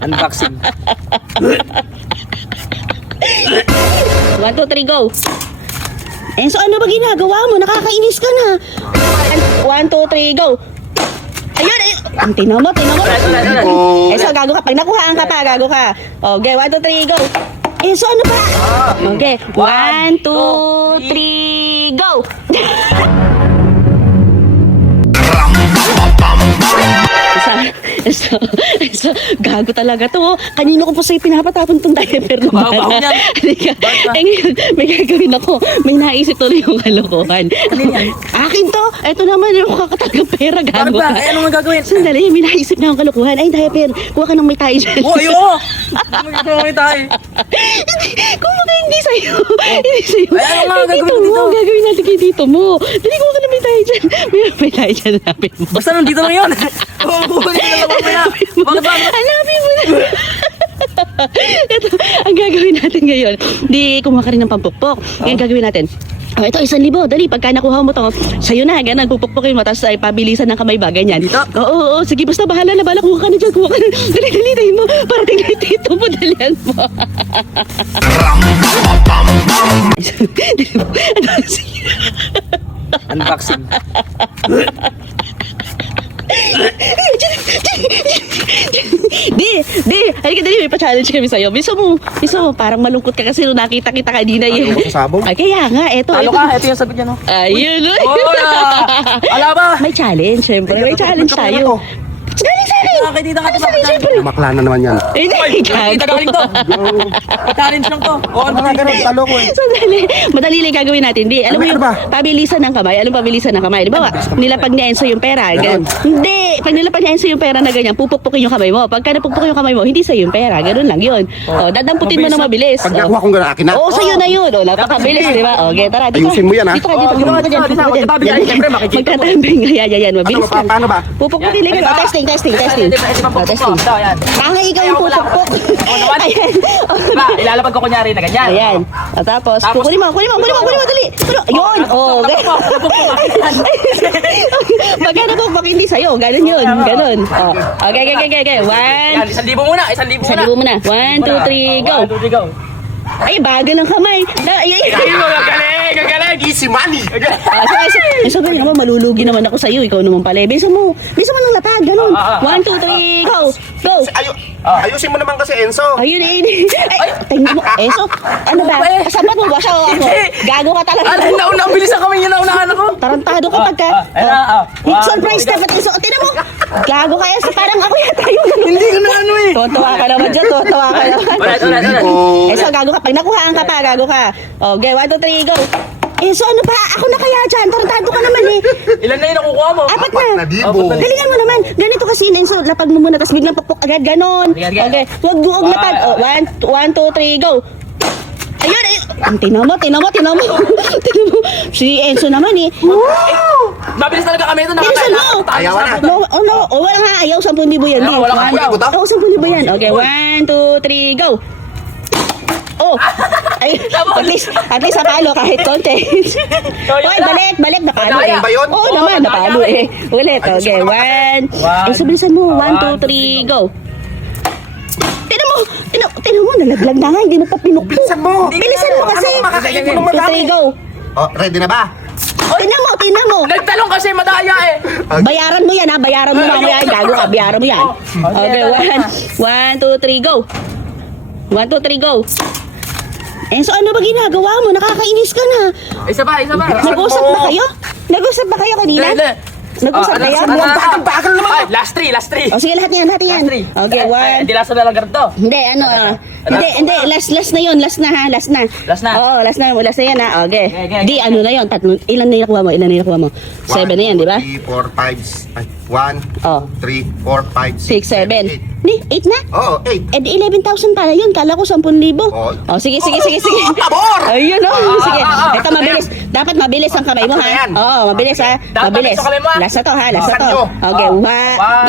Unboxing. 1, 2, 3, go. Enzo, ano ba ginagawa mo? Nakakainis ka na. 1, 2, 3, go. Ayun, ayun. Tingnan mo. Enzo, gago ka. Pag nakuhaan ka pa, gago ka. Okay, 1, 2, 3, go. Enzo, ano ba? Okay, 1, 2, 3, go. So, gago talaga to. Kanino ko pa sa'yo pinapatapon tong diaper ng bata. Halika. Ngayon, may gagawin ako. May naisip tuloy yung kalokohan. Akin to. Ito naman yung kakatagang pera. Gago ka. Ay, anong gagawin? Sandali, may naisip na akong kalokohan. Ay, diaper. Kuha ka ng may tayo dyan. Oh, ayoko! Ano gagawin may tayo? Kung baka hindi sa'yo. Hindi sa'yo. Ay, ano nga Kay gagawin tito dito? mo. Gagawin natin kay tito mo. Dali, kuha ka ng may tayo dyan. May tayo dyan. Hanapin mo. Basta nandito lang yun. Oo, bukunin na lang mamaya. Bakit ba? Hanapin mo na. Ito, ang gagawin natin ngayon. Di kumuha ka rin ng pampukpok. Ngayon gagawin natin. Oh, ito, 1,000. Dali, pagka nakuha mo to, sa'yo na, ganun, pupukpukin mo, tapos ay pabilisan ng kamay ba, ganyan. Dito? Oo, sige, basta bahala na, bala, kuha ka na dyan, kuha ka na. Dali, dali mo, para tingnan tito mo, dalihan mo. Unboxing. Di, halika dali, may pa-challenge kami sa'yo. Bisa mo, parang malungkot ka kasi nung nakita kita kanina yun. Ano ba kasabong? Ay, kaya nga, eto. Talo ka, ito yung sabi niya, no? Ayun, uy. Oh, ala ba? May challenge, syempre. May challenge tayo. Galing sa akin! Nakakitita ka Ano sa akin, syempre? Makla na naman yan. Hindi, Nakikita galing to. Challenge lang to. Oo, Ano nga ganun? Talo ko eh. Sandali. Madali lang gagawin natin. Di, alam mo Ano yung ba? pabilisan ng kamay. Alam mo pabilisan ng kamay. Di ba? Nilapag ni Enzo yung pera. Ganun. Hindi. Pag nilapag ni Enzo yung pera na ganyan, pupukpukin yung kamay mo. Pagka napupukpukin yung kamay mo, hindi sa'yo yung pera. Ganun lang yun. O, dadamputin mo na mabilis. Pag nakuha kong gano'n, akin na. Oo, sa'yo na yun. O, napakabilis, di ba? O, okay, tara. Dito. Ayusin mo yan, ha? Dito ka, dito. ginawa Dito ka dito, dyan. dito, magkatabi yan. Siyempre, makikita mo. Magkatabi. Yan. Mabilis Ano ka. ba? Paano ba? Pupukpukin lang. O, testing. Testing. Kaya ikaw yung pupukpok. Ayan. Diba, ilalapag ko kunyari na ganyan. Ayan. At tapos, kunin mo, dali. Yun. Oh, magkano po hindi sa'yo? Ganun yun. Ganun. Oh. Okay. Yan, 1,000 muna. 1,000 muna. 1,000 muna. 1, 2, 3, go. 1, 2, 3, go. Ay, bagal ng kamay. Gagaling. Easy money! Sabi naman, malulugi naman ako sa'yo. Ikaw naman pala. Bisa mo ng lapad. Ganun. 1, 2, 3, go. Go. Ayusin mo naman kasi, Enzo. Ayun eh. Ay, tingnan mo. Eso, ano ba? Kasabat mo ba siya o ako? Gago ka talaga. Nauna, bilis ang kami niya. Naunahan ako. Tarantado ka pagka. Surprise ka pati. So, tinan mo. Gago ka yan. Parang ako yata yung ganun. Hindi ko na ano eh. Tuwa ka naman dyan. Tuwa ka naman. Ulit. Eso, gago ka. Pag nakuhaan ka pa, gago ka. Okay, 1, 2, 3, go. Eso, ano pa? Ako na kaya dyan. Tarantado ka naman eh. Ilan na yung nakukuha mo? 4 na. Dibo. Galingan mo naman. Ganito kasi, Enzo, lapag mo muna, tapos biglang pupuk agad, ganon. Okay, huwag lapag. 1, 2, 3, go. Ayun. Tingnan mo. Si Enzo naman eh. Mabilis talaga kami ito. Bilisan mo. Ayaw na. No. Wala nga ayaw, 10,000 yan. Wala kang ayaw. Oo, 10,000 yan. Okay, 1, 2, 3, go. Oh, ay, at least napalo kahit konti. Okay, balik, napalo eh. Ba yun? Oo naman, napalo eh. Ulit, okay, 1. Ay, sabilisan mo, 1, 2, 3, go. Tinan mo, nalaglag na nga, hindi mo pa pinukpo. Bilisan mo kasi. Makakain mo 2, naman 3, go. Oh, ready na ba? Tinan mo. Nagtalong kasi madaya eh. Bayaran mo yan ha, bayaran mo mamaya. Gago ka, bayaran mo yan. Okay, 1, 2, 3, go. 1, 2, 3, go. So ano ba ginagawa mo? Nakakainis ka na. Isa pa. Nag-usap ba kayo kanina? Nag-usap kayo? Bagal naman. Ay, last 3. O sige, lahat yan. Okay, 1. Hindi last na lang ganito. Hindi, hindi, last na yun, last na ha, last na. Last na? Oo, last na yan ha, okay. Okay. Di, ano na yun, ilan na nakuha mo? 7 na yan, di ba? 3, 4, 5, 1, Oh. 3, 4, 5, 6, 7. Ni, 8 na? Oo, 8. Eh di 11,000 pala yun, kala ko 10,000. Oh. Oh, sige. Tabor! Ayun sige. Ito mabilis. Dapat mabilis ang kamay mo ha. Oo, mabilis ha. Dapat Mabilis. mabilis ang kamay mo, ha? Last na to ha, last na to. Saan nyo? Okay,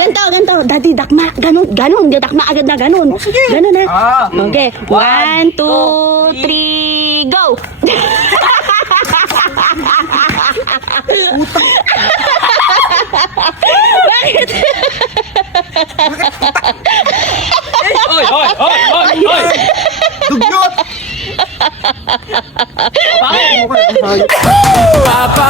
ganito. Daddy, dakma. Ganun. Dakma agad na ganun. Ganun ha. Okay, 1, 2, 3, go! Oy, oy, oy, oy, oy! Dugyot! Bakit? Hayop. Papa